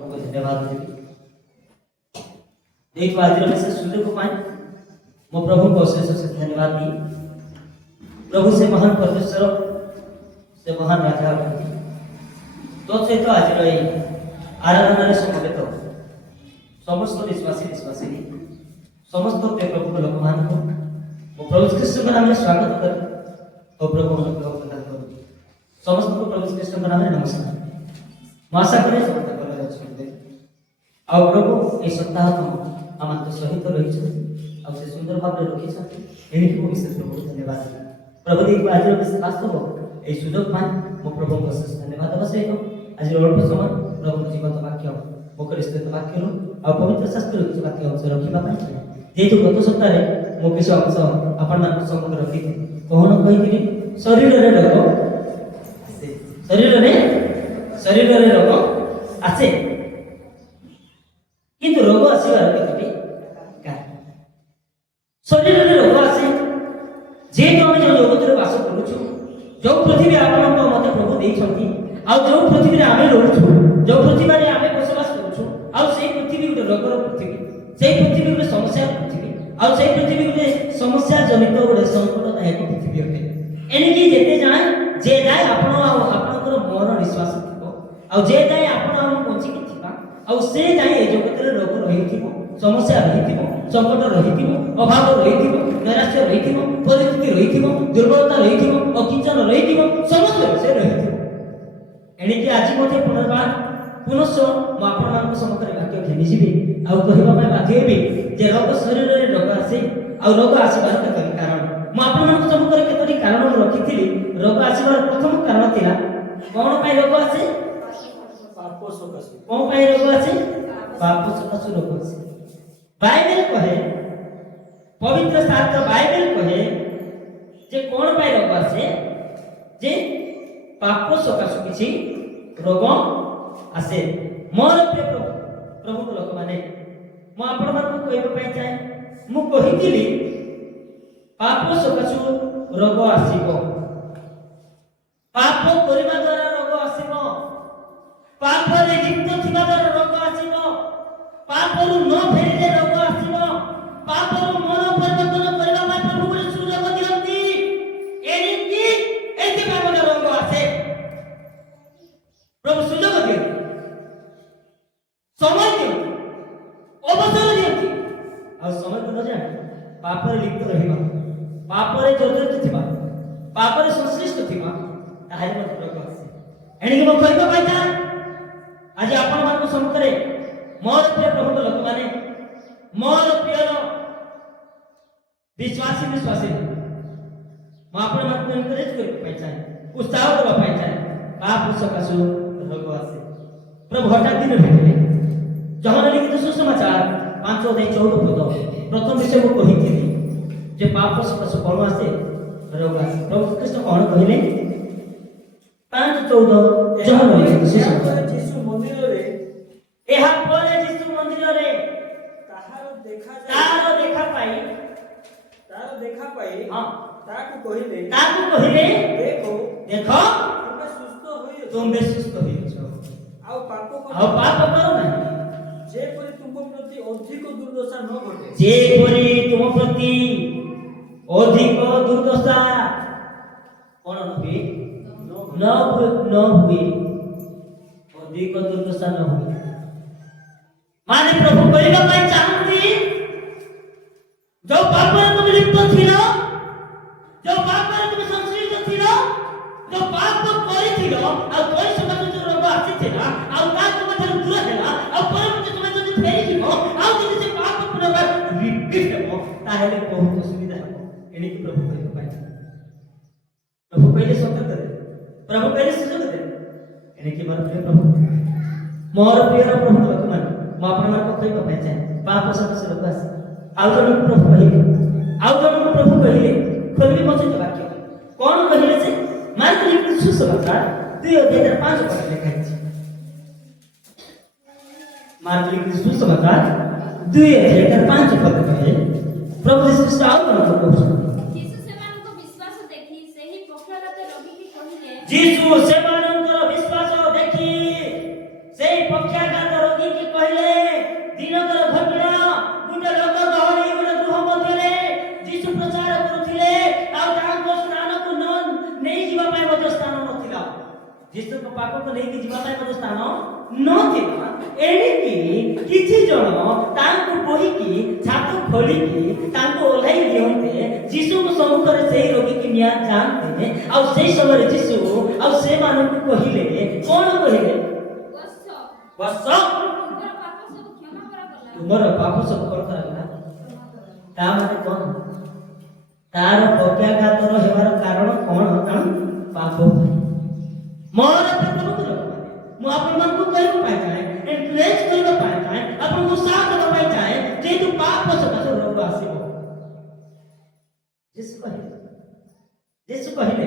को धन्यवाद देवी एक आज विशेष सुंदर को पाए मो प्रभु को अशेष अशेष धन्यवाद दी। प्रभु से महान परमेश्वर से महान राजा तो सहित आज आराधना समवेत समस्त विश्वासी समस्त प्रभु लोक मान को मो प्रभु कृष्ण का नाम में स्वागत कर और प्रभु प्रदान करूँ समस्त को प्रभु कृष्ण का नाम में नमस्कार आशा करे आ प्रभु ये सप्ताह आम सहित रही से सुंदर भाव रखी एणिक विशेष प्रभु धन्यवाद प्रभु देव आज वास्तव ये सुजोग पाए मो प्रभु को अशेष धन्यवाद देवा सहित आज अल्प समय प्रभु जीवंत वाक्य मुखर स्थित वाक्य आ पवित्र शास्त्र किसी वाक्य अंश रखा जेहेतु गत सप्ताह मो किसी अंश आपण मान सम्मुख रखी कौन कही शरीर रोग शरीर रोग आसे किंतु रोग आसबार कतोटी कारण शरीर रोग आसे जेहेतु आम जो जगत बास करूँ जो पृथ्वी आपण मत प्रभु देती जो पृथ्वी आम रोचु जो पृथ्वी आम बसवास करूँ से पृथ्वी गोटे रोगर पृथ्वी से पृथ्वी गोटे समस्या पृथ्वी से पृथ्वी गोटे समस्या जनित गोटे संकटदायक पृथ्वी अटे एणिकी जेते जाए जे जाए आपणकर मन विश्वास थो जे जाए आप बचिकी से जाए ए जगत रोग रही समस्या रही संकट रही अभाव रही नैराश्य रही परिस्थिति रही दुर्बलता रही अकिंचन रही समस्त विषय रही एणिकी आज मध्य पुनर्बार पुनश्च मुझे सम्मुखें वाक्य घेनीजी आवाई बाध्य भी जे रोग शरीर में रोग आसे रोग आसबार कतोटी कारण मुझे सम्मुखें कतोटी कारण रखी रोग आसबार प्रथम कारण था कौन पाई रोग आसे कौन पाई रोग आसे पाप सकाशु रोग आसे बाइबल कहे पवित्र शास्त्र बाइबल कहे जे कौन पाई रोग आसे जे पाप सकाशु किछि रोग आसे मोर प्रिय प्रभु लोक माने मु आपण मान को कहबा पई चाहे मु कहितिली पाप सकाशु रोग आसीबो पाप करिबा द्वारा रोग आसीबो पाप रे लिप्त थिबा द्वारा रोग आसीबो पाप रु न फेरिले रोग आसीबो पाप रु मन परिवर्तन करिबा पई प्रभु को सुजोग दियंती एनिकी एति पापन रोग आसे प्रभु सुजोग दियंती समय दियंती अवसर दियंती आ समय तो न जाने पाप रे लिप्त रहिबा पाप रे जर्जरित थिबा पाप रे संश्लिष्ट थिबा ताहारी मत रोग आसे एनिकी मो कहबा पई चाहे आज आपण मान सम्मुखें मोर प्रिय प्रभु लोक माने मोर प्रिय विश्वासी आपण मान एनकरेज कर चाहे उत्साह देवा चाहे पाप सकाशु रोग आसे प्रभु हठात दिन भेटले जहन लिखित सुसमाचार 5:14 पद प्रथम विषय को कही जे पाप सकाशु कौन आसे रोग आसे प्रभु कृष्ण कौन कहले 5:14 जहन लिखित सुसमाचार तुम सुस्थ हो पाप करो ना जे परि तुम प्रति अधिक दुर्दशा न घटे जे परि तुम प्रति अधिक दुर्दशा कोन हुए न हुए अधिक दुर्दशा न हुए माने प्रभु कहबा पई चाहती जो पाप में तुम लिप्त थिलो जो पाप में तुम संश्लिष्ट थिलो जो पाप करिथिलो आ कोई समय जो रोग आसीथिला आ ता तुम ठार दूर हेला आ परम तुम जदि फेरि जिवो आ जदि से पाप पुनर्बार रिपीट हेबो ताहेले बहुत सुविधा हेबो एनी प्रभु कहबा पई प्रभु कहले सतर्क दे प्रभु कहले सुजोग दे एनी कि मोर प्रिय प्रभु मोर प्रिय प्रभु लोक मान मो आपण मान को कहबा पई चाहे पाप सकाशे रोग आसे आउ जन प्रभु कहले खोलबी मचित वाक्य कौन कहले से मार्क लिखित सुसमाचार 2:5 पद लिखा है मार्क लिखित सुसमाचार 2:5 पद कहे प्रभु यीशु ख्रीष्ट आउ कौन कहउछ यीशु सेमानक विश्वास देखि सेही पक्षाघात रोगी की कहिले यीशु सेमानक विश्वास देखि सेही ପକ୍ଷାଘାତ ରୋଗୀ କି କହିଲେ ଦିନକର ଘଟଣା ଗୋଟେ ଲୋକ ଗହଳି ଗୋଟେ ଗୃହ ମଧ୍ୟରେ ଯୀଶୁ ପ୍ରଚାର କରୁଥିଲେ ଆଉ ତାଙ୍କ ସ୍ଥାନକୁ ନେଇ ଯିବା ପାଇଁ ମଧ୍ୟ ସ୍ଥାନ ନଥିଲା। ଯୀଶୁଙ୍କ ପାଖକୁ ନେଇକି ଯିବା ପାଇଁ ମଧ୍ୟ ସ୍ଥାନ ନଥିଲା। ଏଣିକି କିଛି ଜଣ ତାଙ୍କୁ ବୋହିକି ଛାତ ଖୋଲିକି ତାଙ୍କୁ ଓହ୍ଲାଇ ଦିଅନ୍ତେ, ଯୀଶୁଙ୍କ ସମ୍ମୁଖରେ ସେହି ରୋଗୀକି ନିଆଯାଆନ୍ତେ। ଆଉ ସେହି ସମୟରେ ଯୀଶୁ ଆଉ ସେମାନଙ୍କୁ କହିଲେ, କଣ କହିଲେ? ବସ, ତୁମର ପାପ ସବୁ କଣ କରାଗଲା? ତା ମାନେ କଣ? ତାର ପକ୍ଷାଘାତର ହେବାର କାରଣ କଣ? କାରଣ ପାପ। ମୋର ମୁଁ ଆପଣମାନଙ୍କୁ କହିବା ପାଇଁ ଚାହେଁ, ଏନକରେଜ କରିବା ପାଇଁ ଚାହେଁ, ଆପଣଙ୍କୁ ଉତ୍ସାହ ଦେବା ପାଇଁ ଚାହେଁ, ଯେହେତୁ ପାପ ସକାଶେ ରୋଗ ଆସିବ। ଯୀଶୁ କହିଲେ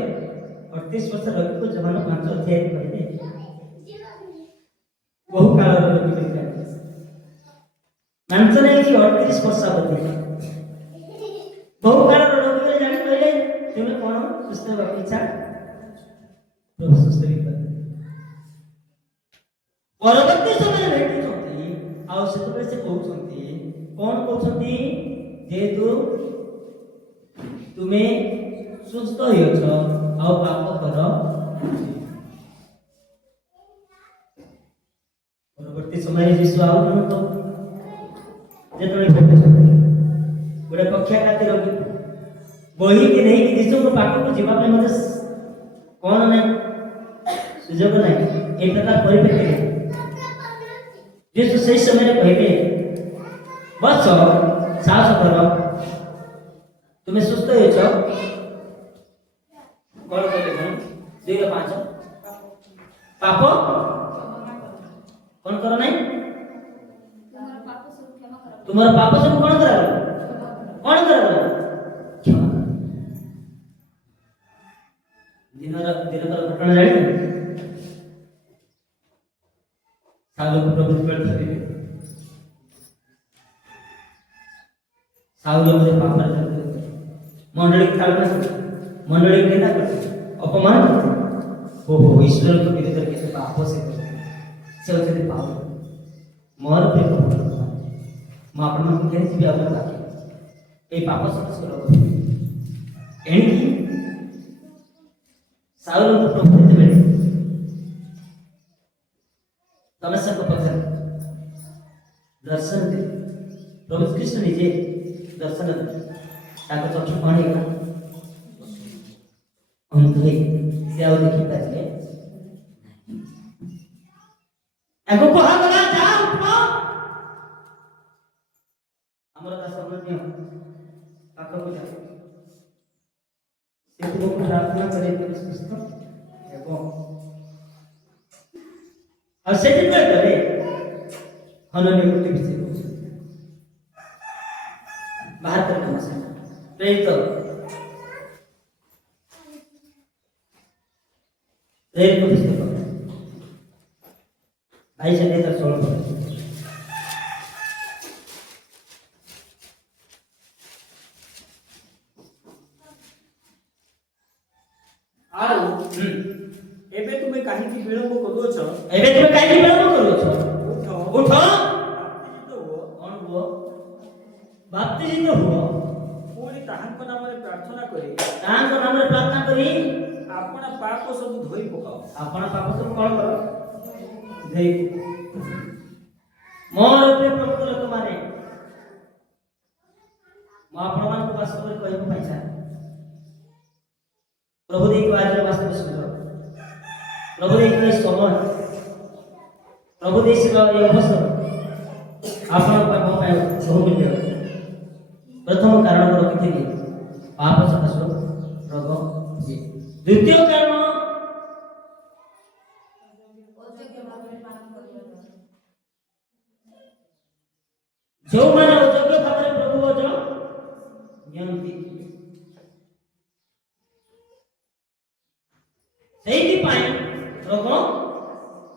38 ବର୍ଷ ରୋଗୀକୁ ଯୋହାନ 5 ଅଧ୍ୟାୟରେ କହିଲେ, ବହୁ କାଳର ରୋଗୀ ହୋଇଥାଏ। ମାଂସ ନେଇକି 38 ବର୍ଷ ଅବଧି ବହୁ କାଳର ରୋଗୀ ବୋଲି ଜାଣି କହିଲେ, ତୁମେ କଣ ସୁସ୍ଥ ହେବାକୁ ଇଚ୍ଛା? ପ୍ରଭୁ ସୁସ୍ଥ ହେଇପାରିବେ। ପରବର୍ତ୍ତୀ ସମୟରେ ଭେଟୁଛନ୍ତି ଆଉ ସେତେବେଳେ ସେ କହୁଛନ୍ତି, କଣ କହୁଛନ୍ତି? ଯେହେତୁ ତୁମେ ସୁସ୍ଥ ହେଇଛ ଆଉ ପାପ କର। ପରବର୍ତ୍ତୀ ସମୟରେ ଯୀଶୁ ଆଉ ଜଣକ ଯେତେବେଳେ ଭେଟୁଛନ୍ତି ଗୋଟେ ପକ୍ଷାଘାତୀ ରୋଗୀ ବୋହିକି ନେଇକି ଯୀଶୁଙ୍କ ପାଖକୁ ଯିବା ପାଇଁ ମଧ୍ୟ କଣ ନାହିଁ, ସୁଯୋଗ ନାହିଁ। ଏ ପ୍ରକାର ପରିପ୍ରେକ୍ଷୀରେ ଯୀଶୁ ସେହି ସମୟରେ କହିବେ, ବସ, ସାହସ କର, ତୁମେ ସୁସ୍ଥ ହେଇଛ। କଣ କହିଲେ? 2:5 ପାପ କଣ କର ନାହିଁ? ତୁମର ପାପ ସବୁ କଣ କରାଗଲା? କଣ କରାଗଲା? ଦିନକର ଘଟଣା ଜାଣିବେ? ସାଉଲକୁ ପ୍ରଭୁ ଧରିଲେ। ସାଉଲ ମଧ୍ୟ ପାପରେ ଚାଲିଥିଲେ, ମଣ୍ଡଳୀକୁ ତାଳନା କଲେ, ମଣ୍ଡଳୀକୁ ନିନ୍ଦା କଲେ, ଅପମାନ କଲେ। ଓହୋ, ଈଶ୍ୱରଙ୍କ ବିରୁଦ୍ଧରେ କେତେ ପାପ ସେ କଲେ। ସେ ହଉଛନ୍ତି ପାପ। ମୋର ପ୍ରିୟ ପ୍ରଭୁ, ମୁଁ ଆପଣମାନଙ୍କୁ ଘେରିଯିବି ଆଉ ଡାକେ, ଏଇ ପାପ ସଦସ୍ୟ ରୋଗ। ଏଣିକି ସାଉଲଙ୍କୁ ପ୍ରଭୁ ଯେତେବେଳେ ଦମସ୍କ ପାଖରେ ଦର୍ଶନ ଦେଲେ, ପ୍ରଭୁ କୃଷ୍ଣ ନିଜେ ଦର୍ଶନ ଦେଲେ। ତାଙ୍କ ଚକ୍ଷୁ କଣ ହେଇଗଲା? ଅନ୍ଧ ହେଇ ସେ ଆଉ ଦେଖିପାରିଲେ। ତାକୁ କୁହାଗଲା, ଯା ଉଠ। ଆମର ଦାସ ପାଖକୁ ଯାଅ, ସେ ତୁମକୁ ପ୍ରାର୍ଥନା କରି ସୁସ୍ଥ ହେବ। ଆଉ ସେଥିପାଇଁ କଲେ ହନନୀୟ ଗୋଟେ ବିଷୟ କହୁଛନ୍ତି, ବାହାର କରି ପ୍ରେରିତ ପୁସ୍ତକ 22:16। ଆଉ ଏବେ ତୁମେ କାହିଁକି ବିଳମ୍ବ କରୁଅଛ? ଏବେ ତୁମେ କାହିଁକି ବିଳମ୍ବ କରୁଅଛ? ଉଠ, ବାପ୍ତିଜିତ ହୁଅ। କଣ ହୁଅ? ବାପ୍ତିଜିତ ହୁଅ। ପୁଣି ତାହାଙ୍କ ନାମରେ ପ୍ରାର୍ଥନା କରି, ତାହାଙ୍କ ନାମରେ ପ୍ରାର୍ଥନା କରି ଆପଣ ପାପ ସବୁ ଧୋଇ ପକାଅ। ଆପଣ ପାପ ସବୁ କଣ କର? ଧୋଇ ପକାଅ। ମୋର ପ୍ରିୟ ପ୍ରଭୁ ଲୋକମାନେ, ମୁଁ ଆପଣମାନଙ୍କୁ ବାସ୍ତବରେ କହିବା ପାଇଁ ଚାହେଁ, ପ୍ରଭୁ ଦେଇଥିବା ଆଜିର ବାସ୍ତବ ସୁଯୋଗ, ପ୍ରଭୁ ଦେଇଥିବା ଏ ସମୟ, ପ୍ରଭୁ ଦେଇଥିବା ଏ ଅବସର ଆପଣଙ୍କ ମୋ ପାଇଁ ବହୁମୂଲ୍ୟ। ପ୍ରଥମ କାରଣ ରଖିଥିଲି ପାପ ସକାଶୁ ରୋଗ। ଦ୍ୱିତୀୟ କାରଣ ଯେଉଁମାନେ ଅଯୋଗ୍ୟ ଭାବରେ ପ୍ରଭୁ ଭୋଜନ ନିଅନ୍ତି, ସେଇଥିପାଇଁ ରୋଗ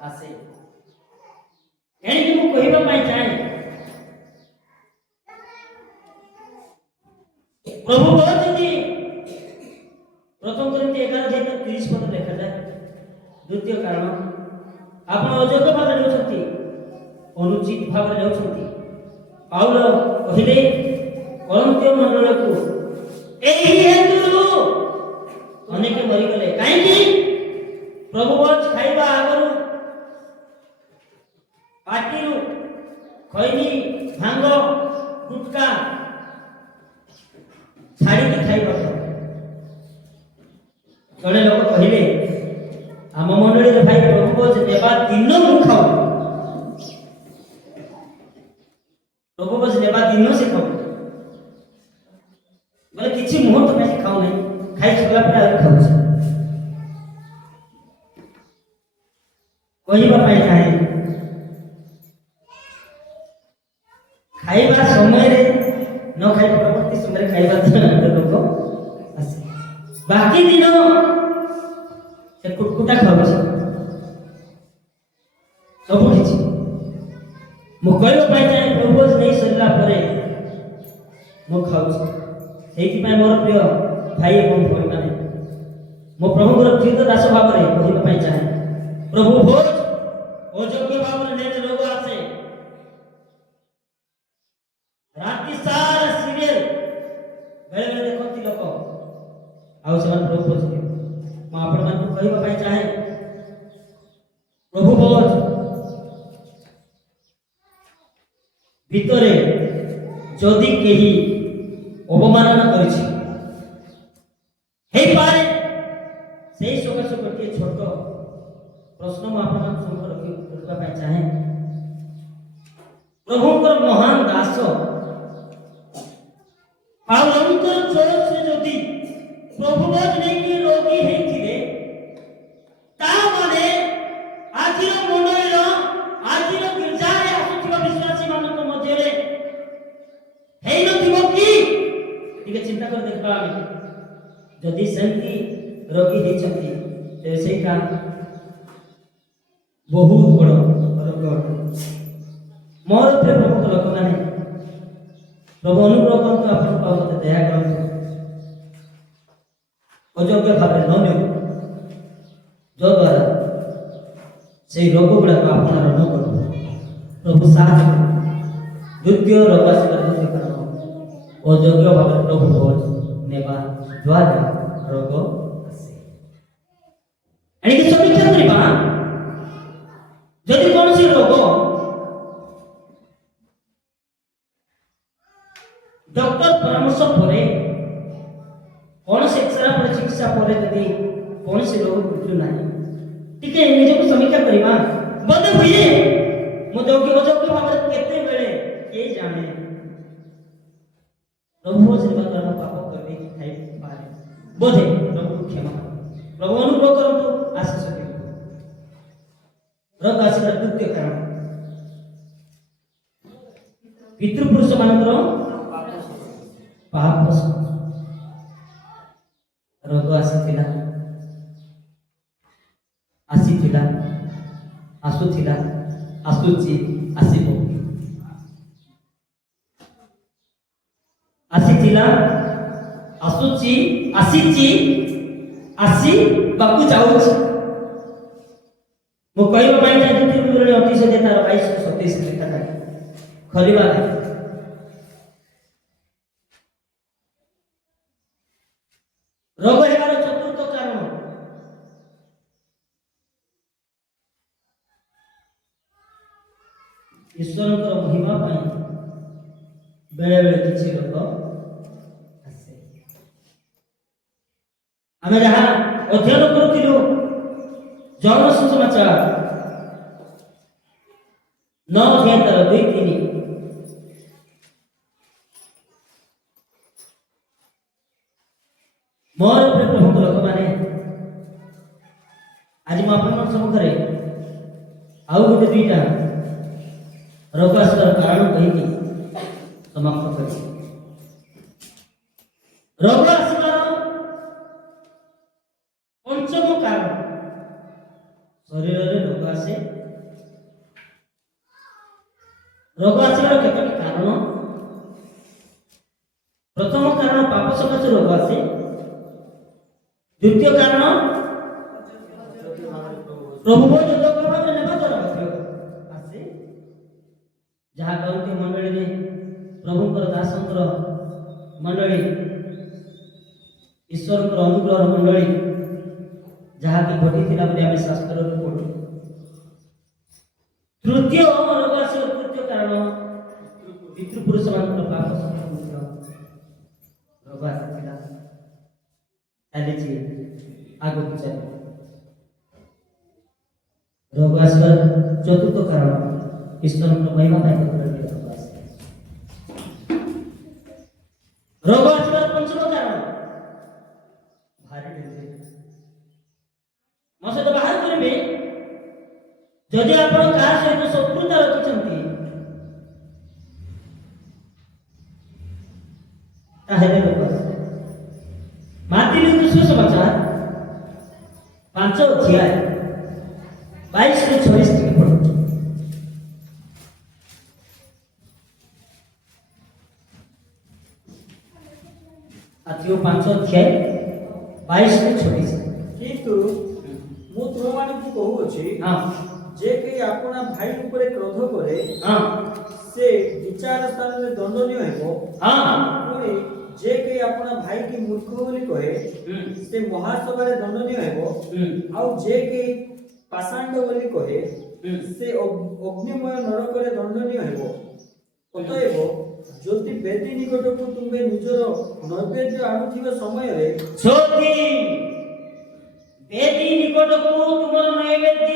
ଆସେ। ଏଣିକି ମୁଁ କହିବା ପାଇଁ ଚାହେଁ, ପ୍ରଭୁ କହୁଛନ୍ତି, ପ୍ରଥମ କରିନ୍ତି 11:30 ପଦ ଲେଖାଯାଏ। ଦ୍ୱିତୀୟ କାରଣ, ଆପଣ ଅଯୋଗ୍ୟ ଭାବରେ ଅଛନ୍ତି, ଅନୁଚିତ ଭାବରେ ଯାଉଛନ୍ତି। ପାଉଲ କହିଲେ କରନ୍ଥୀୟ ମଣ୍ଡଳକୁ, ଏହି ହେତୁରୁ ଅନେକ ମରିଗଲେ। କାହିଁକି? ପ୍ରଭୁ ଭୋଜ ଖାଇବା ଆଗରୁ ପାଟିରୁ ଖଇନି, ଭାଙ୍ଗ, ଗୁଟକା ଛାଡ଼ିକି ଖାଇବା। ଜଣେ ଲୋକ କହିଲେ, ଆମ ମଣ୍ଡଳୀରେ ଭାଇ ପ୍ରଭୁ ଭୋଜ ନେବା ଦିନ ମୁଁ ଖାଉ, ପ୍ରଭୁ ଭୋଜ ନେବା ଦିନ ସେ ଖାଉ, ବୋଲେ କିଛି ମୁହୂର୍ତ୍ତ ପାଇଁ ଖାଉ ନାହିଁ, ଖାଇ ସରିଲା ପରେ ଆଉ ଖାଉଛି। କହିବା ପାଇଁ ଚାହେଁ, ଖାଇବା ସମୟରେ ନ ଖାଇ ପରବର୍ତ୍ତୀ ସମୟରେ ଖାଇବା ଲୋକ ଆସେ, ବାକି ଦିନ ସେ କୁଟକୁଟା ଖାଉଛି ସବୁ କିଛି। ମୁଁ କହିବା ପାଇଁ ଚାହେଁ, ପ୍ରଭୁ ନେଇ ସରିଲା ପରେ ମୁଁ ଖାଉଛି। ସେଇଥିପାଇଁ ମୋର ପ୍ରିୟ ଭାଇ ଏବଂ ଭଉଣୀମାନେ, ମୋ ପ୍ରଭୁଙ୍କର ପ୍ରିୟ ଦାସ ଭାବରେ କହିବା ପାଇଁ ଚାହେଁ, ପ୍ରଭୁ ଭୋଜ ଅଯୋଗ୍ୟ ଭାବରେ ନେଲେ ରୋଗ ଆସେ। ରାତି ସାରା ସିରିଏଲ ବେଳେ ବେଳେ ଦେଖନ୍ତି ଲୋକ, ଆଉ ସେମାନେ ପ୍ରଭୁ ଭୋଜ ମୁଁ ଆପଣମାନଙ୍କୁ କହିବା ପାଇଁ ଚାହେଁ, ପ୍ରଭୁ ଭୋଜ ଭିତରେ ଯଦି କେହି ଅବମାନନା କରିଛି ହେଇପାରେ, ସେଇ ସକାଶେ ଗୋଟିଏ ଛୋଟ ପ୍ରଶ୍ନ ମୁଁ ଆପଣଙ୍କ ସମ୍ମୁଖରେ ରଖିବା ପାଇଁ ଚାହେଁ। ପ୍ରଭୁଙ୍କର ମହାନ ଦାସ ପାଉଲଙ୍କର ଚର୍ଚ୍ଚରେ ଯଦି ପ୍ରଭୁ ଭୋଜ ନେଇକି ରୋଗୀ ହେଇଥିଲେ, ତାମାନେ ଆଜିର ମଣ୍ଡଳୀର, ଆଜିର ଗିର୍ଜାରେ ଆସୁଥିବା ବିଶ୍ୱାସୀ ମାନଙ୍କ ମଧ୍ୟରେ ହେଇନଥିବ କି? ଟିକେ ଚିନ୍ତା କରି ଦେଖିବା ଆମେ। ଯଦି ସେମିତି ରୋଗୀ ହେଇଛନ୍ତି, ତେବେ ସେଇଟା ବହୁତ ବଡ଼ ରୋଗ। ମୋର ପ୍ରିୟ ପ୍ରଭୁଙ୍କ ଲୋକମାନେ, ପ୍ରଭୁ ଅନୁଗ୍ରହ କରନ୍ତୁ, ଆପଣଙ୍କ ମୋତେ ଦୟା କରନ୍ତୁ, ଅଯୋଗ୍ୟ ଭାବରେ ନ ନେଉ, ଯଦ୍ୱାରା ସେଇ ରୋଗ ଗୁଡ଼ାକ ଆପଣାର ନ କରୁ। ପ୍ରଭୁ ସାହାଯ୍ୟ କରନ୍ତୁ। ଦ୍ୱିତୀୟ ରୋଗ ଆସିବା କାରଣ ଅଯୋଗ୍ୟ ଭାବରେ ପ୍ରଭୁ ଭୋଜ ନେବା ଦ୍ୱାରା ରୋଗ ଆସେ। ଏଣିକି ସମୀକ୍ଷା କରିବା, ଯଦି କୌଣସି ରୋଗ ଡକ୍ଟର ପରାମର୍ଶ ପରେ, କୌଣସି ଏକ୍ସରେ ପରେ, ଚିକିତ୍ସା ପରେ ଯଦି କୌଣସି ରୋଗ ଘଟୁ ନାହିଁ, ଟିକେ ନିଜକୁ ସମୀକ୍ଷା କରିବା। ବୋଧେ ହୁଏ ମୁଁ ଅଯୋଗ୍ୟ ଭାବରେ କେତେବେଳେ କିଏ ଜାଣେ ପ୍ରଭୁ ଭୋଜ ନେବା ଦ୍ୱାରା ପାପ କରିଦେଇ ଥାଇପାରେ, ବୋଧେ ପ୍ରଭୁ କ୍ଷମା, ପ୍ରଭୁ ଅନୁଗ୍ରହ କରନ୍ତୁ, ଆଶୀଷ ଦିଅନ୍ତୁ। ରୋଗ ଆସିବାର ଦ୍ୱିତୀୟ କାରଣ ପିତୃପୁରୁଷ ମାନଙ୍କର ପାପ। ରୋଗ ଆସିଥିଲା, ଆସିଥିଲା, ଆସୁଥିଲା, ଆସୁଛି, ଆସିବ। ଆସିଥିଲା, ଆସୁଛି, ଆସିଛି, ଆସିବାକୁ ଯାଉଛି। ମୁଁ କହିବା ପାଇଁ ଚାହେଁ, 29 ତାର 22-27 ଲେଖା ଖୋଲିବା ନାହିଁ। ରୋଗ ହେବାର ଚତୁର୍ଥ କାରଣ ଈଶ୍ୱରଙ୍କର ମହିମା ପାଇଁ ବେଳେ ବେଳେ କିଛି ରୋଗ ଆସେ। ଆମେ ଯାହା ଅଧ୍ୟୟନ କରୁଥିଲୁ ଯୌନ ସୁସମାଚାର 9:2-3, ମୋର ପ୍ରିୟ ପ୍ରଭୁଙ୍କ ଲୋକମାନେ, ଆଜି ମୁଁ ଆପଣଙ୍କ ସମ୍ମୁଖରେ ଆଉ ଗୋଟେ ଦୁଇଟା ରୋଗ ଆସିବାର କାରଣ କହିକି ସମାପ୍ତ କରିବି। ରୋଗ ଆସିବାର ପଞ୍ଚମ କାରଣ, ଶରୀରରେ ରୋଗ ଆସେ। ରୋଗ ଆସିବାର କେତୋଟି କାରଣ। ପ୍ରଥମ କାରଣ ପାପ ସକାଶେ ରୋଗ ଆସେ। ଦ୍ୱିତୀୟ କାରଣ ପ୍ରଭୁ ଭୋଜ ଯୋଗ୍ୟ ଭାବରେ ନେବା ଦ୍ୱାରା ଆସେ। ଯାହା କରୁଥିବା ମଣ୍ଡଳୀରେ ପ୍ରଭୁଙ୍କର ଦାସଙ୍କର ମଣ୍ଡଳୀ ଈଶ୍ୱରଙ୍କର ଅନୁଗ୍ରହର ମଣ୍ଡଳୀ ଯାହାକି ଘଟିଥିଲା ବୋଲି ଆମେ ଶାସ୍ତ୍ରରେ ପଢୁ। ତୃତୀୟ ରୋଗ ଆସିବ ତୃତୀୟ କାରଣ ପିତୃପୁରୁଷମାନଙ୍କର ପାପ ସମ୍ବନ୍ଧୀୟ ରୋଗ ଆସିଥିଲା। ଚାଲିଛି ଆଗକୁ ଚାଲିବ। ରୋଗ ଆସିବାର ଚତୁର୍ଥ କାରଣ ଈଶ୍ୱରଙ୍କର ମହିମା ପାଇଁ ରୋଗ ଆସେ। ରୋଗ ଆସିବାର ପଞ୍ଚମ କାରଣ ଭାରି ମୋ ସହିତ ବାହାର କରିବେ ଯଦି ଆପଣ କାହା ସହିତ ଶତ୍ରୁତା ରଖିଛନ୍ତି ତାହେଲେ ରୋଗ ଆସିବ। ମାର୍ଟିନ ସୁସମାଚାର 5 ଅଧ୍ୟାୟ 22 ରୁ 26 ଟିକେ ପଢନ୍ତୁ। ମାର୍ଟିନ 5 ଅଧ୍ୟାୟ 22 ରୁ 26। କିନ୍ତୁ ମୁଁ ତୁମମାନଙ୍କୁ କହୁଅଛି, ହଁ ଯେ କେହି ଆପଣା ଭାଇ ଉପରେ କ୍ରୋଧ କରେ ହଁ ସେ ବିଚାର ସ୍ଥାନରେ ଦଣ୍ଡନୀୟ ହେବ। ହଁ ପୁଣି ଯେ କେହି ଆପଣା ଭାଇକି ମୂର୍ଖ ବୋଲି କହେ ସେ ମହାସଭାରେ ଦଣ୍ଡନୀୟ ହେବ। ଆଉ ଯେ କେହି ପାଷାଣ୍ଡ ବୋଲି କହେ ସେ ଅଗ୍ନିମୟ ନରକରେ ଦଣ୍ଡନୀୟ ହେବ। ଅତଏବ ଯଦି ବେଦୀ ନିକଟକୁ ତୁମେ ନିଜର ନୈବେଦ୍ୟ ଆଣୁଥିବା ସମୟରେ ଯଦି ବେଦୀ ନିକଟକୁ ତୁମର ନୈବେଦ୍ୟ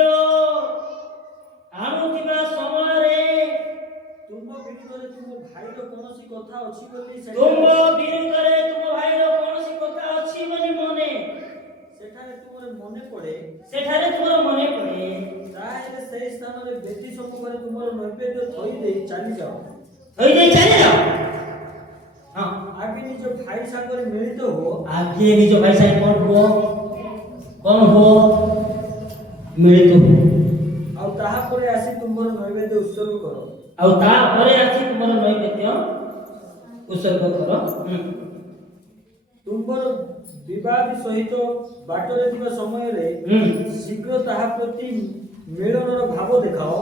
ଆଣୁଥିବା ସମୟରେ ତୁମ ବିରୁଦ୍ଧରେ ତୁମ ଭାଇର କୌଣସି କଥା ଅଛି ବୋଲି ତୁମ ବିରୁଦ୍ଧରେ ତୁମ ଭାଇର କୌଣସି କଥା ଅଛି ବୋଲି ସେଠାରେ ତୁମର ମନେ ପଡେ, ତାହେଲେ ସେହି ସ୍ଥାନରେ ବେଦୀ ସମ୍ମୁଖରେ ତୁମର ନୈବେଦ୍ୟ ଥୋଇ ଦେଇ ଚାଲିଯାଅ। ହଁ ଆଗେ ନିଜ ଭାଇ ସାଙ୍ଗରେ ମିଳିତ ହୁଅ। ଆଗେ ନିଜ ଭାଇ ସାଙ୍ଗେ କଣ ହୁଅ ମିଳିତ ହୁଅ। ଆଉ ତାହାପରେ ଆସି ତୁମର ନୈବେଦ୍ୟ ଉତ୍ସର୍ଗ କର। ତୁମର ବିବାଦୀ ସହିତ ବାଟରେ ଥିବା ସମୟରେ ଶୀଘ୍ର ତାହା ପ୍ରତି ମିଳନର ଭାବ ଦେଖାଅ।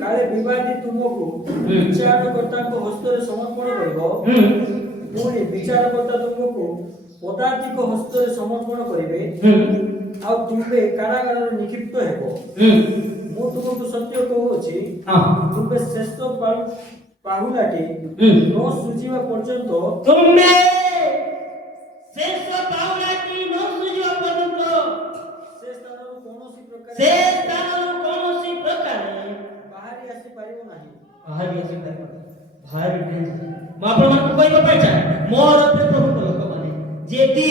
କାଳେ ବିବାଦୀ ତୁମକୁ ବିଚାରକର୍ତ୍ତାଙ୍କ ହସ୍ତରେ ସମର୍ପଣ କରିବ। ପୁଣି ବିଚାରକର୍ତ୍ତା ତୁମକୁ ପଦାତିକ ହସ୍ତରେ ସମର୍ପଣ କରିବେ। ଆଉ ତୁମେ କାରାଗାରରେ ନିକ୍ଷିପ୍ତ ହେବ। ମୁଁ ତୁମକୁ ସତ୍ୟ କହୁଅଛି, ତୁମେ ଶେଷ ପାହୁଲାଟି ନ ସୁଝିବା ପର୍ଯ୍ୟନ୍ତ ସେ ସ୍ଥାନରୁ କୌଣସି ପ୍ରକାରେ ବାହାରି ଆସିପାରିବ ନାହିଁ। ମୁଁ ଆପଣମାନଙ୍କୁ କହିବା ପାଇଁ ଚାହେଁ, ମୋର ପ୍ରଭୁଙ୍କ ଲୋକମାନେ ଯଦି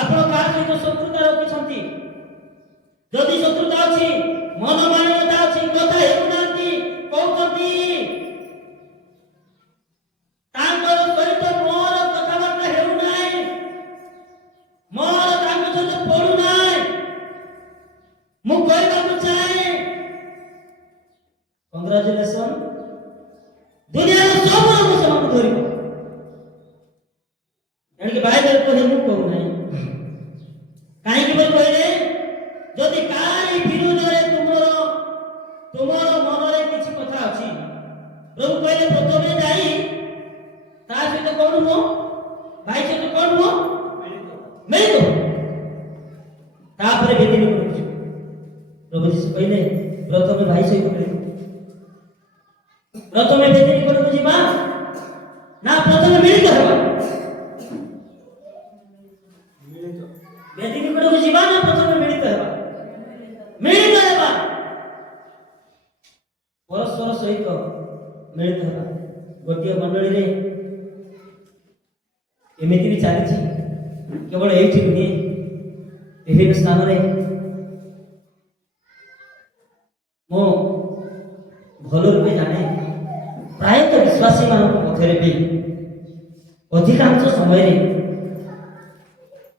ଆପଣ କାହା ସହିତ ଶତ୍ରୁତା ରଖିଛନ୍ତି, ଯଦି ଶତ୍ରୁତା ଅଛି, ମନମାଳିନ୍ୟତା ଅଛି, କଥା ହେଉନାହାନ୍ତି, କହୁଛନ୍ତି ତାଙ୍କର ସହିତ ମୋର କଥାବାର୍ତ୍ତା ହେଉନାହିଁ, ମୋର ତାଙ୍କ ସହିତ ପଡୁନାହିଁ, ମୁଁ କହିବାକୁ ଚାହେଁ କଂଗ୍ରାଚୁଲେସନ, ଦୁନିଆର ସବୁ ଲୋକ ସେମାନଙ୍କୁ ଧରିବ। ଏଣିକି ବାଇବେଲ କହିଲେ ମୁଁ କହୁନାହିଁ। କାହିଁକି ବୋଲି କହିଲେ, ଯଦି କାହାରି ବିରୁଦ୍ଧରେ ତୁମର ମନରେ କିଛି କଥା ଅଛି, ପ୍ରଭୁ କହିଲେ ପ୍ରଥମେ ଯାଇ ତା ସହିତ କଣ ହୁଅ, ଭାଇ ସହିତ କଣ ହୁଅ, ମିଳିତ। ତାପରେ ବେଦୀ ନିକଟକୁ ଯିବ। ପ୍ରଭୁ ଯୀଶୁ କହିଲେ ପ୍ରଥମେ ଭାଇ ସହିତ ମିଳିତ। ପ୍ରଥମେ ବେଦୀ ନିକଟକୁ ଯିବା ନା ପ୍ରଥମେ ମିଳିତ ହେବା? ବେଦୀ ନିକଟକୁ ଯିବା ନା ପ୍ରଥମେ ମିଳିତ ହେବା? ମିଳିତ ହେବା। ପରସ୍ପର ସହିତ ମିଳିତ ହେବା। ଗୋଟିଏ ମଣ୍ଡଳୀରେ ଏମିତି ବି ଚାଲିଛି, କେବଳ ଏଇଠି ନୁହେଁ, ବିଭିନ୍ନ ସ୍ଥାନରେ ମୁଁ ଭଲ ରୂପେ ଜାଣେ, ପ୍ରାୟତଃ ବିଶ୍ୱାସୀ ମାନଙ୍କ ମଧ୍ୟରେ ବି ଅଧିକାଂଶ ସମୟରେ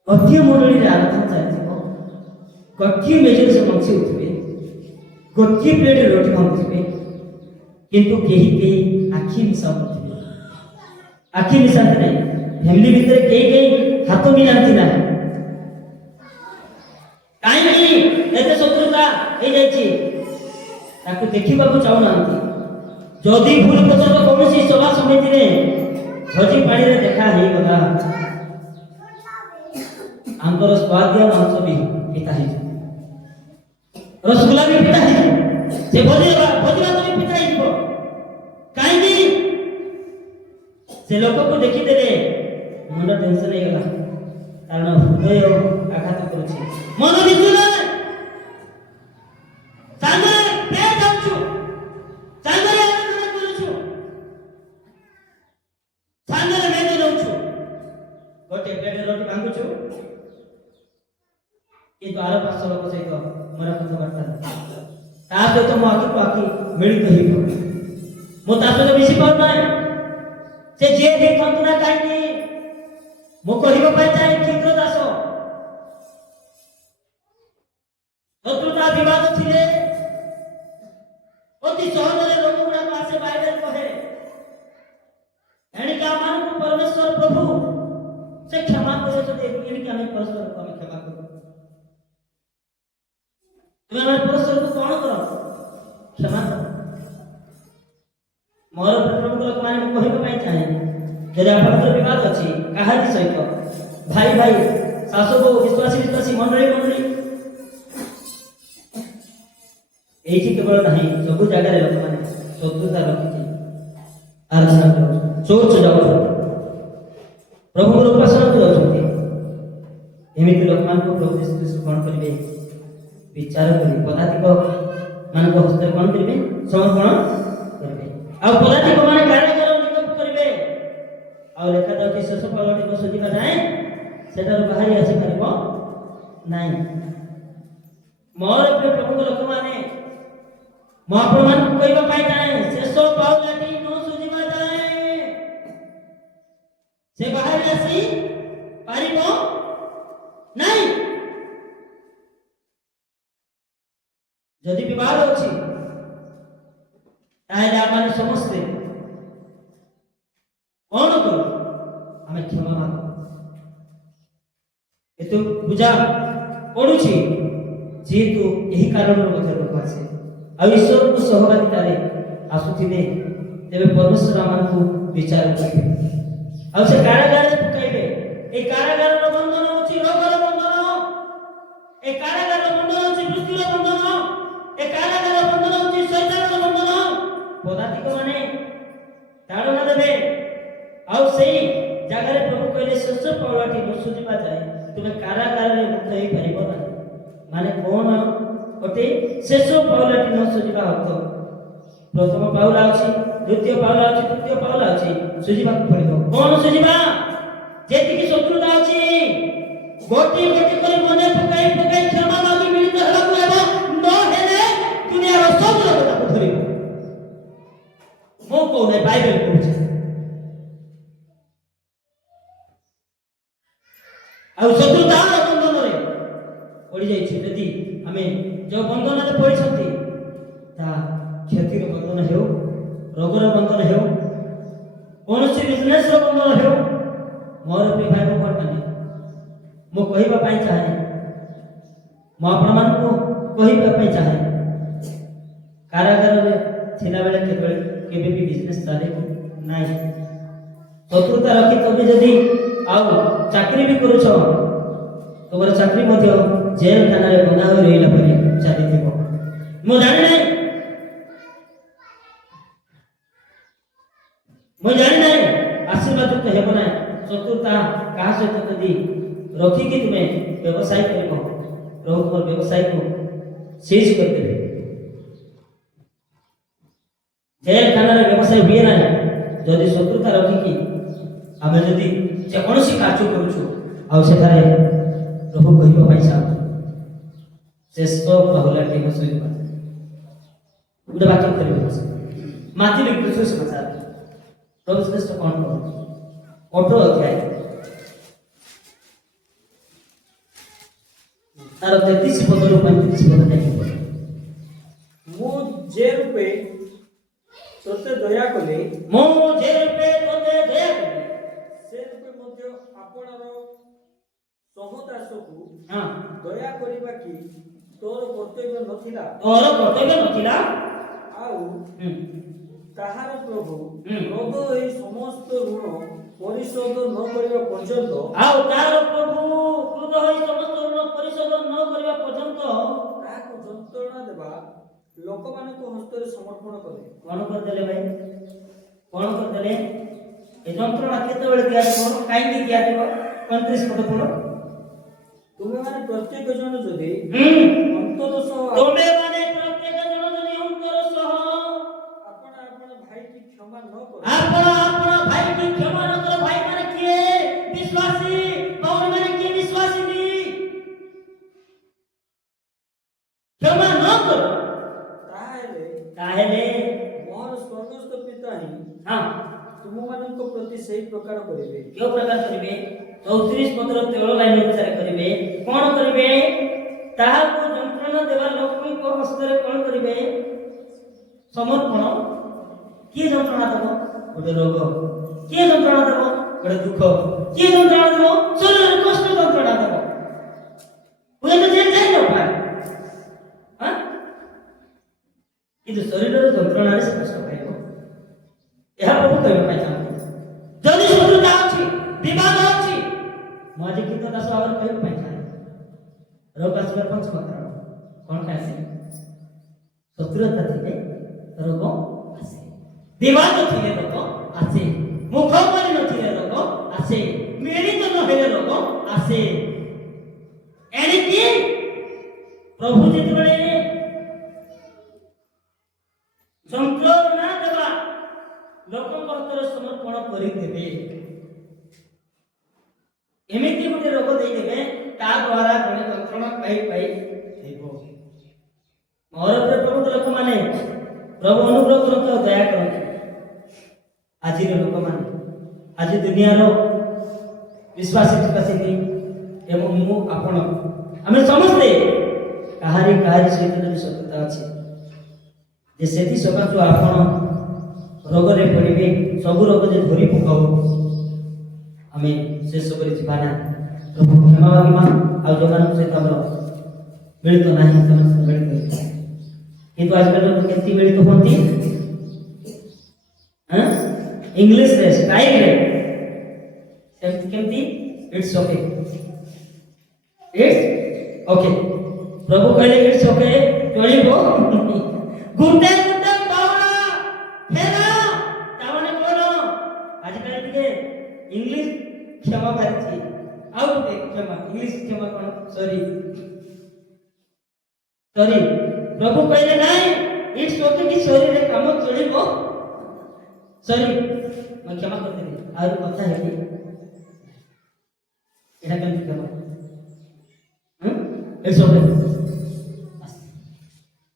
ଗୋଟିଏ ମଣ୍ଡଳୀରେ ଆରାଧନା ଚାଲିଥିବ, ଗୋଟିଏ ମେଜରେ ସେ ବଞ୍ଚି ଉଠିବେ, ଗୋଟିଏ ପ୍ଲେଟରେ ରୋଟି ଭାଙ୍ଗୁଥିବେ, କିନ୍ତୁ କେହି ଆଖି ମିଶାଉନଥିବେ। ଆଖି ମିଶାନ୍ତି ନାହିଁ। ଫ୍ୟାମିଲି ଭିତରେ କେହି ହାତ ମିଳାନ୍ତି ନାହିଁ। କାହିଁକି ଏତେ ଶତ୍ରୁତା ହେଇଯାଇଛି? ତାକୁ ଦେଖିବାକୁ ଚାହୁଁନାହାନ୍ତି। যদি ভুল ବଶତଃ କୌଣସି ସଭା ସମିତିରେ ଭୋଜି ପାଣିରେ ଦେଖା ହେଇଗଲା ଆଙ୍କର ସ୍ୱାଦିଆ ମାଂସ ବି ପିତା ହେଇଯିବ, ରସଗୋଲା ବି ପିତା ହେଇଯିବ, ସେ ଭୋଜି ଭାତ ବି ପିତା ହେଇଯିବ। କାହିଁକି? ସେ ଲୋକକୁ ଦେଖିଦେଲେ ମୁଣ୍ଡ ଟେନସନ ହେଇଗଲା, କାରଣ ହୃଦୟ ଆଘାତ କରୁଛି, ମନ ଦିଶୁନି, ସାଙ୍ଗରେ ପେଟ ଯାଉଛୁ, ସାଙ୍ଗରେ ଆଲୋଚନା କରୁଛୁ, ସାଙ୍ଗରେ ମେଦ ଦଉଛୁ, ଗୋଟେ ପ୍ଲେଟ ରୋଟି ଭାଙ୍ଗୁଛୁ, କିନ୍ତୁ ଆର ପାର୍ଶ୍ୱ ଲୋକ ସହିତ ମୋର କଥାବାର୍ତ୍ତା ତା ସହିତ ମୋ ଆଖିକୁ ଆଖି ମିଳିତ ହେଇବ, ମୁଁ ତା ସହିତ ମିଶି ପାରୁନାହିଁ। ସେ ଯିଏ ହେଇଥାନ୍ତୁ ନା କାହିଁକି ମୁଁ କହିବା ପାଇଁ ଚାହେଁ କ୍ଷୁଦ୍ର ଦାସ ଶତ୍ରୁତା ବିବାଦ ଥିଲେ ଅତି ସହଜରେ ଲୋକ ଗୁଡାକ ଆସେ ବାଇବେଲ କହେ ଏଣିକି ଆମମାନଙ୍କୁ ପରମେଶ୍ୱର ପ୍ରଭୁ ସେ କ୍ଷମା କରିଛନ୍ତି, ଏଣିକି ଆମେ ପରସ୍ପରକୁ ଆମେ କ୍ଷମା କରୁ। ତୁମେ ଆମେ ପରସ୍ପରକୁ କଣ କର? କ୍ଷମା କର। ମୋର ପ୍ରଭୁଙ୍କ ଲୋକମାନେ ମୁଁ କହିବା ପାଇଁ ଚାହେଁ, ଯଦି ଆପଣଙ୍କର ବିବାଦ ଅଛି କାହାରି ସହିତ, ଭାଇ ଭାଇ, ଶାଶୁ ବୋହୂ, ବିଶ୍ୱାସୀ ମଣ୍ଡଳୀ, ଏଇଠି କେବଳ ନାହିଁ, ସବୁ ଜାଗାରେ ଲୋକମାନେ ଶତ୍ରୁତା ରଖିକି ଆରାଧନା କରୁଛନ୍ତି, ଚର୍ଚ୍ଚ ଯାଉଛନ୍ତି, ପ୍ରଭୁଙ୍କର ଉପାସନାକୁ ଯାଉଛନ୍ତି। ଏମିତି ଲୋକମାନଙ୍କୁ ପ୍ରଭୁ ଯୀଶୁ ଖ୍ରୀଷ୍ଟ କଣ କରିବେ? ବିଚାର କରିବେ, ପଦାତିକ ମାନଙ୍କ ହସ୍ତରେ କଣ କରିବେ? ସମର୍ପଣ କରିବେ। ଆଉ ପଦାତିକ ମାନେ କାରାଗାର ନିକ୍ଷେପ କରିବେ। ଆଉ ଲେଖାଯାଉଛି ଶେଷ ପାଉଲଟିକୁ ସୁଝିବା ଯାଏ ସେଠାରୁ ବାହାରି ଆସିପାରିବ ନାହିଁ। ମୋର ପ୍ରିୟ ପ୍ରଭୁଙ୍କ ଲୋକମାନେ, ମୁଁ ଆପଣମାନଙ୍କୁ କହିବା ପାଇଁ ଚାହେଁ, ଶେଷ ପାଉଲାଟି ନ ସୁଝିବା ଯାଏ ସେ ବାହାରି ଆସି ପାରିବ ନାହିଁ। ଯଦି ବିବାଦ ଅଛି ତାହେଲେ ଆମେ ସମସ୍ତେ କଣ କରୁ? ଆମେ କ୍ଷମା ମାଗ। ଏତେ ପୂଜା ପଡୁଛି ଯେହେତୁ ଏହି କାରଣରୁ ମଧ୍ୟ ଲୋକ ଆସେ ଆଉ ଈଶ୍ୱରଙ୍କୁ ସହଭାଗିତାରେ ଆସୁଥିବେ, ତେବେ ପରମେଶ୍ୱର ଆମକୁ ବିଚାର କରିବେ ଆଉ ସେ କାରାଗାରରେ ପକାଇବେ। এই কারাগারের বন্ধন হচ্ছে রোগের বন্ধন, এই কারাগারের বন্ধন হচ্ছে মৃত্যুর বন্ধন, এই কারাগারের বন্ধন হচ্ছে শয়তানের বন্ধন। পদাতিক মানে তাড়না দেবে ଆଉ ସେଇ ଜାଗାରେ ପ୍ରଭୁ କହିଲେ ଶେଷ ପାଉଲାଟି ନ ସୁଝିବା ଯାଏ ତୁମେ କାରାଗାରରେ ମୁକ୍ତ ହେଇପାରିବ ନାହିଁ। ମାନେ କଣ ଅଟେ ଶେଷ ପାଉଲାଟି ନ ସୁଝିବା ଅର୍ଥ? ପ୍ରଥମ ପାଉଲା ଅଛି, ଦ୍ୱିତୀୟ ପାଉଲା ଅଛି, ତୃତୀୟ ପାଉଲା ଅଛି, ସୁଝିବାକୁ ପଡିବ। କଣ ସୁଝିବା? ଯେତିକି ଶତ୍ରୁତା ଅଛି ଗୋଟି ଗୋଟି କରି ମନେ ପକାଇ ପକାଇ କ୍ଷମା ମାଗି ମିଳିତ ହେବାକୁ ହେବ, ନହେଲେ ଦୁନିଆର ସବୁ ଲୋକ ତାକୁ ଧରିବ। ମୁଁ କହୁନାହିଁ, ବାଇବେଲ କହୁଛି। ଆଉ ଶତ୍ରୁତାର ବନ୍ଧନରେ ପଡ଼ିଯାଇଛି, ଯଦି ଆମେ ଯେଉଁ ବନ୍ଧନରେ ପଡ଼ିଛନ୍ତି ତାହା କ୍ଷତିର ବନ୍ଧନ ହେଉ, ରୋଗର ବନ୍ଧନ ହେଉ, କୌଣସି ବିଜନେସର ବନ୍ଧନ ହେଉ, ମୋର ପ୍ରିୟ ଭାଇ ଭଉଣୀମାନେ, ମୁଁ କହିବା ପାଇଁ ଚାହେଁ, ମୁଁ ଆପଣମାନଙ୍କୁ କହିବା ପାଇଁ ଚାହେଁ, କାରାଗାରରେ ଥିଲାବେଳେ କେବେ ବି ବିଜନେସ୍ ଚାଲେ ନାହିଁ। ଶତ୍ରୁତା ରଖି ତମେ ଯଦି ଆଉ ଚାକିରି ବି କରୁଛ, ତୁମର ଚାକିରି ମଧ୍ୟ ଜେଲ ଖାନାରେ ବନ୍ଧା ହୋଇ ରହିଲା ପରି ଚାଲିଥିବ। ମୁଁ ଜାଣିନାହିଁ ଆଶୀର୍ବାଦ ତ ହେବ ନାହିଁ। ଶତ୍ରୁତା କାହା ସହିତ ଯଦି ରଖିକି ତୁମେ ବ୍ୟବସାୟ କରିବ, ପ୍ରଭୁ ତୁମର ବ୍ୟବସାୟକୁ ସିଜ କରିଦେବେ। ଜେଲ ଖାନାରେ ବ୍ୟବସାୟ ହୁଏ ନାହିଁ ଯଦି ଶତ୍ରୁତା ରଖିକି ଆମେ ଯଦି ଯେକୌଣସି କାର୍ଯ୍ୟ କରୁଛୁ ଆଉ ସେଠାରେ ପ୍ରଭୁ କହିବା ପାଇଁ ଚାହୁଁଛୁ ଶେଷ ପାଉଲାଟି ନ ସୁଝିବା ଯାଏ। ଗୋଟେ ବାକ୍ୟ କରିବେ ମାତୃ ସମାଚାର ପ୍ରଭୁ ଶ୍ରେଷ୍ଠ କଣ କହନ୍ତି? 18 ଅଧ୍ୟାୟ ତାର 33 ପଦରୁ 35 ପଦ ଯାଏ। ମୁଁ ଯେ ରୂପେ ତୋତେ ଦୟା କଲେ, ମୁଁ ଯେ ରୂପେ ତୋତେ ଦୟା କଲି, ସେ ରୂପେ ମଧ୍ୟ ଆପଣର ସହଦାସକୁ ହଁ ଦୟା କରିବା କି ତୋର କର୍ତ୍ତବ୍ୟ ନଥିଲା? ତୋର କର୍ତ୍ତବ୍ୟ ନଥିଲା? ଆଉ ତାହାର ପ୍ରଭୁ ହୁଁ। କ୍ରୋଧ ଏହି ସମସ୍ତ ଋଣ ପରିଶୋଧ ନ କରିବା ପର୍ଯ୍ୟନ୍ତ ଆଉ ତାର ପ୍ରଭୁ କ୍ରୋଧ ହୋଇ ସମସ୍ତ ଋଣ ପରିଶୋଧ ନ କରିବା ପର୍ଯ୍ୟନ୍ତ ତାହାକୁ ଯନ୍ତ୍ରଣା ଦେବା ଲୋକମାନଙ୍କ ହସ୍ତରେ ସମର୍ପଣ କଲେ। କଣ କରିଦେଲେ ଭାଇ? କଣ କରିଦେଲେ? ଏ ଯନ୍ତ୍ରଣା କେତେବେଳେ ଦିଆଯିବ? କାହିଁକି ଦିଆଯିବ? 35 ପଦ ପଢ। ତୁମେମାନେ ପ୍ରତ୍ୟେକ ଜଣ ଯଦି ଅନ୍ତର ସହ ତୁମେ ମାନେ ପ୍ରତ୍ୟେକ ଜଣ ଯଦି ଅନ୍ତର ସହ ଆପଣ ଆପଣ ଭାଇକି କ୍ଷମା ନ କର ଆପଣ ଆପଣ ଭାଇକି କ୍ଷମା ନ କର। ଭାଇ ମାନେ କିଏ? ବିଶ୍ୱାସୀ। ଭଉଣୀ ମାନେ କିଏ? ବିଶ୍ୱାସିନୀ। କ୍ଷମା ନ କର ତାହେଲେ ମୋର ସ୍ୱର୍ଗସ୍ଥ ପିତା ହିଁ ହଁ ତୁମମାନଙ୍କ ପ୍ରତି ସେହି ପ୍ରକାର କରିବେ। କେଉଁ ପ୍ରକାର କରିବେ? 34 ପଦର 13 ଲାଇନ ଅନୁସାରେ କରିବେ। କଣ କରିବେ? ତାହାକୁ ଯନ୍ତ୍ରଣା ଦେବା ଲୋକଙ୍କ ହସ୍ତରେ କଣ କରିବେ? ସମର୍ପଣ। କିଏ ଯନ୍ତ୍ରଣା ଦେବ? ଗୋଟେ ରୋଗ। କିଏ ଯନ୍ତ୍ରଣା ଦେବ? ଗୋଟେ ଦୁଃଖ। କିଏ ଯନ୍ତ୍ରଣା ଦେବ? ଶରୀରରେ କଷ୍ଟ ଯନ୍ତ୍ରଣା ଦେବ। ହୁଏତ ଜେଲ୍ ଯାଇନପାରେ, କିନ୍ତୁ ଶରୀରରେ ଯନ୍ତ୍ରଣାରେ ସେ କଷ୍ଟ ପାଇବ। ଏହା ପ୍ରଭୁ କହିବା ପାଇଁ ଚାହୁଁଛନ୍ତି। ଯଦି ଶତ୍ରୁତା ଅଛି, ବିବାଦ ଅଛି, ମୁଁ ଆଜି ଗୀତ ଦାସ ଭାବରେ କହିବା ପାଇଁ ଚାହେଁ, ରୋଗ ଆସିବାର ପଞ୍ଚମ କାରଣ କଣ ଆସେ? ଶତ୍ରୁତା ଥିଲେ ରୋଗ ଆସେ, ବିବାଦ ଥିଲେ ରୋଗ ଆସେ, ମୁଖବରୀ ନଥିଲେ ରୋଗ ଆସେ, ମିଳିତ ନହେଲେ ରୋଗ ଆସେ। ଏଣିକି ପ୍ରଭୁ ଯେତେବେଳେ ଯନ୍ତ୍ରଣା ଦେବା ଲୋକଙ୍କ ହସ୍ତରେ ସମର୍ପଣ କରିଦେବେ, ଏମିତି ଗୋଟେ ରୋଗ ଦେଇଦେବେ ତା ଦ୍ୱାରା ଜଣେ ଯନ୍ତ୍ରଣା ପାଇ ପାଇ ହେବ। ମୋର ପ୍ରିୟ ପ୍ରଭୁଙ୍କ ଲୋକମାନେ, ପ୍ରଭୁ ଅନୁଗ୍ରହ କରନ୍ତୁ ଆଉ ଦୟା କରନ୍ତୁ। ଆଜିର ଲୋକମାନେ, ଆଜି ଦୁନିଆର ବିଶ୍ୱାସୀ ଏବଂ ମୁଁ ଆପଣ ଆମେ ସମସ୍ତେ କାହାରି ସହିତ ଯଦି ଶତ୍ରୁତା ଅଛି ଯେ ସେଥି ସକାଶୁ ଆପଣ ରୋଗରେ ପଡ଼ିବେ, ସବୁ ରୋଗ ଯେ ଧରି ପକାଉ, ଆମେ ସେସବୁରେ ଯିବା ନା। ପ୍ରଭୁ କ୍ଷମା ମାଗିବା ଆଉ ଯୋଉମାନଙ୍କ ସହିତ ଆମର ମିଳିତ ନାହିଁ ସେମାନଙ୍କ ସହିତ ମିଳିତ ହୋଇଥାଏ। କିନ୍ତୁ ଆଜିକାଲି ଲୋକ କେମିତି ମିଳିତ ହୁଅନ୍ତି? ଇଂଲିଶରେ ଷ୍ଟାଇଲରେ ସେମିତି କେମିତି? It's okay, it's okay. ପ୍ରଭୁ କହିଲେ ଇଟ୍ସ ଓକେ, ଚଳିବ। ଗୁଟେ ଗୁଟେ ପାଉଣା ଫେରା ତାମାନେ କଣ? ଆଜିକାଲି ଟିକେ ଇଂଲିଶ କ୍ଷମା ବାହାରିଛି, ଆଉ ଗୋଟେ କ୍ଷମା, ଇଂଲିଶ କ୍ଷମା କଣ? ସରି। ପ୍ରଭୁ କହିଲେ ନାଇଁ, ଇଟ୍ସ ଓକେ କି ସରିରେ କାମ ଚଳିବ। ସରି, ମୁଁ କ୍ଷମା କରିଦେବି, ଆହୁରି କଥା ହେବି। এটা কেমন କ୍ଷମା? ଇଟ୍ସ ଓକେ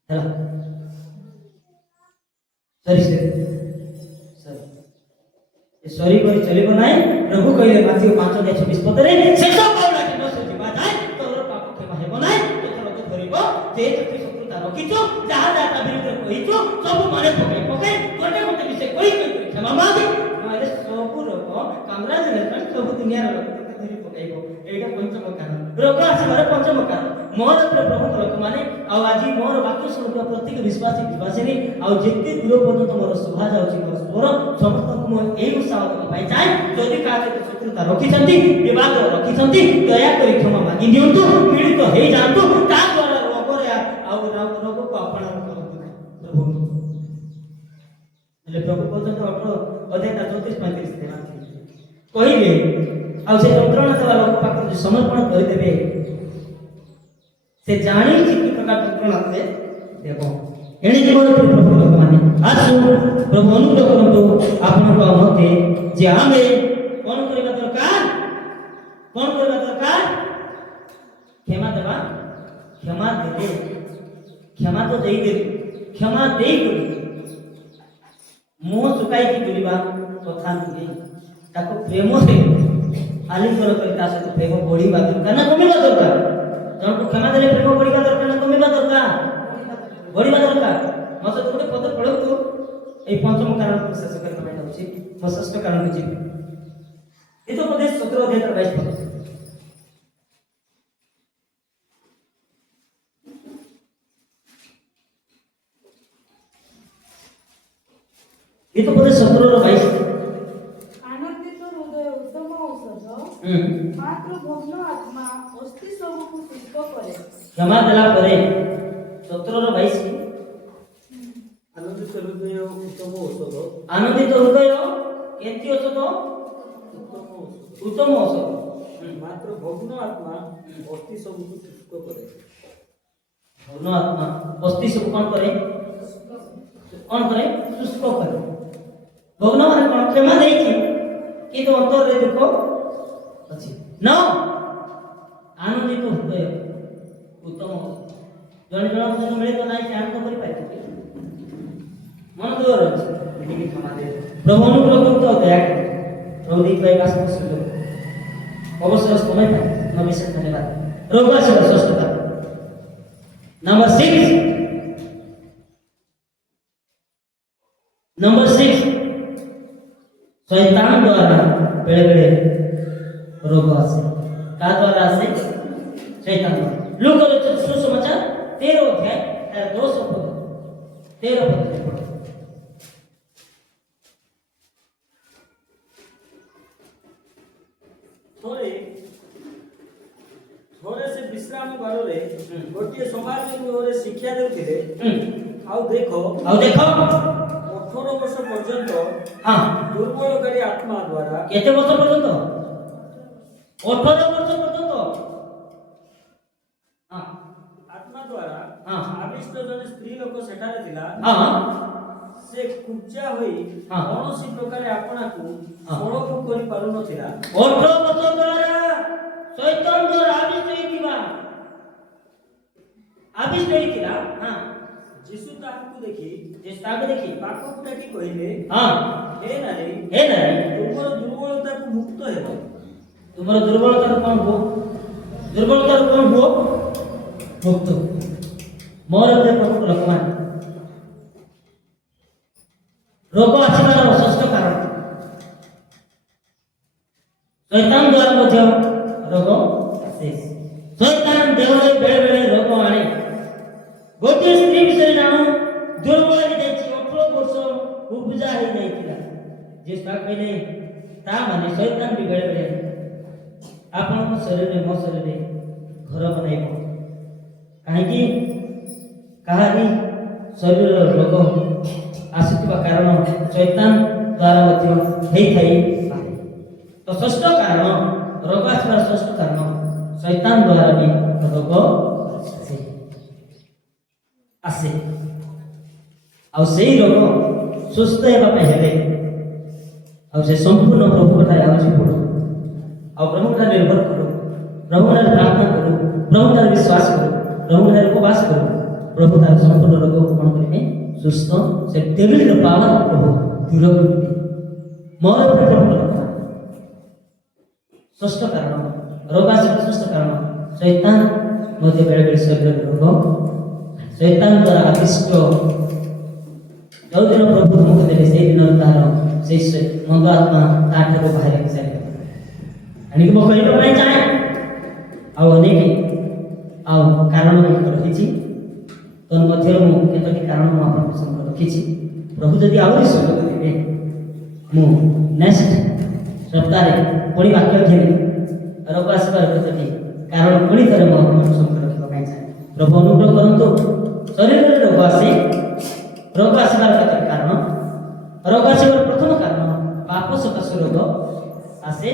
ହେଲା, ସରି କରି ଚଳିବ ନାହିଁ। ପ୍ରଭୁ କହିଲେ ମାଥିଉ 5:26 ପଦରେ, ଶେଷ ପାଉଣାଟି ନ ସୁଝିବା ଯାଏ ତୋର ପାପ କ୍ଷମା ହେବ ନାହିଁ। ତୋର ରୋଗ ଧରିବ, ଯେ ଯେତେ ଶତ୍ରୁତା ରଖିଛୁ, ଯାହା ଯାହା ତା ବିରୁଦ୍ଧରେ କହିଛୁ, ସବୁ ମନେ ପକାଇ ଗୋଟେ ଗୋଟେ ବିଷୟ କହି କ୍ଷମା ମାଗେ, ନହେଲେ ସବୁ ରୋଗ କଂଗ୍ରାଚୁଲେସନ୍, ସବୁ ଦୁନିଆର ରୋଗ ଧରି ପକାଇବ। ଏଇଟା ପଞ୍ଚମ କାରଣ, ରୋଗ ଆସିବାର ପଞ୍ଚମ କାରଣ। ମୋର ପ୍ରଭୁଙ୍କ ଲୋକମାନେ, ଆଉ ଆଜି ମୋର ବାକ୍ୟ ଶୁଣୁଥିବା ପ୍ରତ୍ୟେକ ବିଶ୍ୱାସିନୀ, ଆଉ ଯେତେ ଦୂର ପର୍ଯ୍ୟନ୍ତ ମୋର ଶୋଭା ଯାଉଛି ମୋର ସ୍ୱର, ସମସ୍ତଙ୍କୁ ମୁଁ ଏଇ ଉତ୍ସାହ ଦେବା ପାଇଁ ଚାହେଁ। ଯଦି କାହା ସହିତ ଶତ୍ରୁତା ରଖିଛନ୍ତି, ବିବାଦ ରଖିଛନ୍ତି, ଦୟାକରି କ୍ଷମା ମାଗି ନିଅନ୍ତୁ, ମିଳିତ ହେଇଯାଆନ୍ତୁ। ତା ଦ୍ୱାରା ରୋଗରେ ଆଉ ରୋଗକୁ ଆପଣାର କରନ୍ତୁ ନାହିଁ। ପ୍ରଭୁ ହେଲେ ପ୍ରଭୁ କହୁଛନ୍ତି 18:34-35 କହିଲେ, ଆଉ ସେ ଯନ୍ତ୍ରଣା ଦେବା ଲୋକ ପାଖରେ ସମର୍ପଣ କରିଦେବେ, ସେ ଜାଣିଛି କି ପ୍ରକାର ଯନ୍ତ୍ରଣା ସେ ଦେବ। ଏଣିକି ମୋର ପ୍ରଭୁ ଲୋକମାନେ, ଆସୁ ପ୍ରଭୁ ଅନୁଗ୍ରହ କରନ୍ତୁ ଆପଣଙ୍କ ମତେ ଯେ ଆମେ କଣ କରିବା ଦରକାର? କଣ କରିବା ଦରକାର? କ୍ଷମା ଦେବା। କ୍ଷମା ଦେଲେ, କ୍ଷମା ତ ଦେଇଦେଲି, କ୍ଷମା ଦେଇକରି ମୁହଁ ଶୁକାଇକି ବୁଲିବା କଥା ନୁହେଁ। ତାକୁ ପ୍ରେମରେ ଆଲିଙ୍ଗନ କରି ତା ସହିତ ପ୍ରେମ ବଢିବା ଦରକାର ନା କମିବା ଦରକାର? ଜଣକୁ କ୍ଷମା ଦେଲେ ପ୍ରେମ ବଢିବା ଦରକାର ନା କମିବା ଦରକାର? ବଢିବା ଦରକାର। ମତେ ଗୋଟେ ପଦ ପଢନ୍ତୁ, এই পঞ্চম কারণকে শেষ করতে পাই যাচ্ছি, ମୁଁ ଷଷ୍ଠ କାରଣକୁ ଯିବି। ହିତୋପଦେଶ 17:22 ହିତୋପଦେଶ 17:22 ଆନନ୍ଦିତ ହୃଦୟ ଉତ୍ତମ ଔଷଧ, ମାତ୍ର ଭଗ୍ନ ଆତ୍ମା ଅସ୍ଥି ସବୁକୁ ଶୁଷ୍କ କରେ। କ୍ଷମା ଦେଲା ପରେ 17:22 ଆନନ୍ଦିତ ହୃଦୟ ଉତ୍ତମ ଔଷଧ, ଆନନ୍ଦିତ ହୃଦୟ କେମିତି ଔଷଧ? ଉତ୍ତମ ଔଷଧ, ଉତ୍ତମ ଔଷଧ। ମାତ୍ର ଭଗ୍ନ ଆତ୍ମା ଅସ୍ଥି ସବୁକୁ ଶୁଷ୍କ କରେ। ଭଗ୍ନ ଆତ୍ମା ଅସ୍ଥି ସବୁ କଣ କରେ? କଣ କରେ? ଶୁଷ୍କ କରେ। ଭଗ୍ନ ମାନେ କଣ? କ୍ଷମା ଦେଇଛି କିନ୍ତୁ ଅନ୍ତରରେ ଦୁଃଖ ଅଛି। ନ ଆନନ୍ଦିତ ହୃଦୟ ଉତ୍ତମ ଔଷଧ। ଜଣେ ଜଣଙ୍କ ସହିତ ମିଳିତ ନାହିଁ ସେ ଆନନ୍ଦ କରିପାରିବେ କି? ମନ ଦୂର ଅଛି ଏଠିକି କ୍ଷମା ଦେବେ। ପ୍ରଭୁ ଅନୁଗ୍ରହ କରନ୍ତୁ ଆଉ ଦୟା କରନ୍ତୁ। ପ୍ରଭୁ ଦେଇଥିବା ଏ ବାସ ସୁଯୋଗ ଅବସର ସମୟ ପାଇଁ ବିଶେଷ ଧନ୍ୟବାଦ। ରୋଗ ଆସିବ ସୁସ୍ଥତା। ନମ୍ବର 6 शैतान द्वारा बेले बेले रोग आसे। का द्वारा आसे? शैतान द्वारा। लूका सुसमाचार 13 अध्याय 2 पद 13 पद पढ़ो। थोड़े से विश्राम बारे गोटे समाज गृह शिक्षा देउथिले। आउ देखो 18 वर्ष पर्यंत दुर्बलकारी आत्मा द्वारा केते वर्ष पर्यंत? 18 वर्ष पर्यंत आत्मा द्वारा आविष्ट जने स्त्री लोक सेठारे थिला। से कुचा होई कौनसी प्रकार आपना को सड़क करि पारु नथिला। 18 वर्ष द्वारा शैतान द्वारा आविष्ट होइतिला। यीशु ताकू देखि पाखक डाकी कहिले, हे नारी तुमर दुर्बलता को मुक्त हेबो। तुमर दुर्बलता कोन हो? दुर्बलता कोन हो? मुक्त। मोर पे प्रभु लोकमान रोग आसिबार षष्ठ कारण शैतान द्वारा मध्य रोग आसे। शैतान देहरे बेले बेले रोग आने। गोटे स्त्री विषय नाम दुर्बल हो जाइछि। 18 वर्ष उपजा हो जाइतिला। जे सा कहले ता माने शैतान भी बेले बेले आपन को शरीर में मो शरीर में घर बनाइबो। काहे कि कहानी शरीर रोग आसितबा कारण शैतान द्वारा मध्य हेइ थाई। तो षष्ठ कारण रोग आसबार षष्ठ कारण शैतान द्वारा भी रोग आसे। आ सेही रोग सुस्थ हेबा पय हेले आ से संपूर्ण प्रभु कथा आउछि पड़ो। आ प्रभु कथा निर्भर करो, प्रभु कथा प्रार्थना करो, प्रभु कथा विश्वास करो, प्रभु कथा उपवास करो। प्रभु तार संपूर्ण रोग को कोन करिवे? सुस्थ से डेविल पावर प्रभु दूर करिवे। मोर पे प्रभु कथा षष्ठ कारण रोग आसबार षष्ठ कारण शैतान मध्य बेले बेले शरीर रोग। शैतान द्वारा आविष्ट जो दिन प्रभु तुमको देले से दिन तार से मंद आत्मा ताठ को बाहर चले अनि को कहबा नहीं चाहे। आ अनेक आ कारण रही तन मध्य मु केतोटी कारण मु आपन संग रखी। प्रभु जदि आउरी सुयोग देबे मु नेक्स्ट सप्ताह रे पुणी वाक्य घेने रोग आसबार केतोटी कारण पुणी थरे मु आपन संग रखबा ପାଇଁ चाहे। प्रभु अनुग्रह करंतु। शरीर में रोग आसे। रोग आसबार केतोटी कारण रोग आसबार प्रथम कारण पाप सकाश रोग आसे।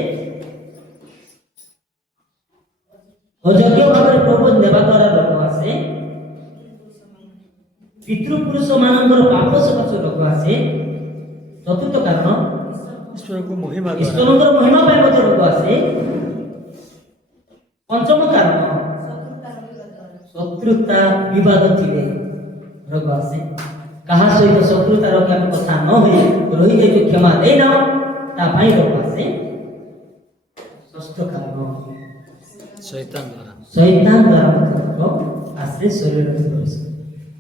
अयोग्य भाव प्रभु नेबा द्वारा रोग आसे। पितृपुरुष मानकर पाप सकाश रोग आसे। चतुर्थ कारण ईश्वर महिमा पाए मध्य रोग आसे। पंचम कारण शत्रुता विवाद थिले रोग आसे। कहा सहित शत्रुता रखा कथा न हुए रही जे जो क्षमा दे ना ता भाई रोग आसे। षष्ठ कारण शैतान द्वारा रोग आसे शरीर में प्रवेश।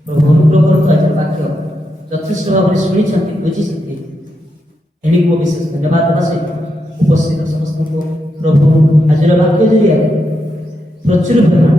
प्रभु अनुग्रह करतो। आज वाक्य यथेष्ट भाव शुणी बुझी एणिक मो विशेष धन्यवाद देवा सहित उपस्थित समस्त को प्रभु आज वाक्य जरिए प्रचुर परिमाण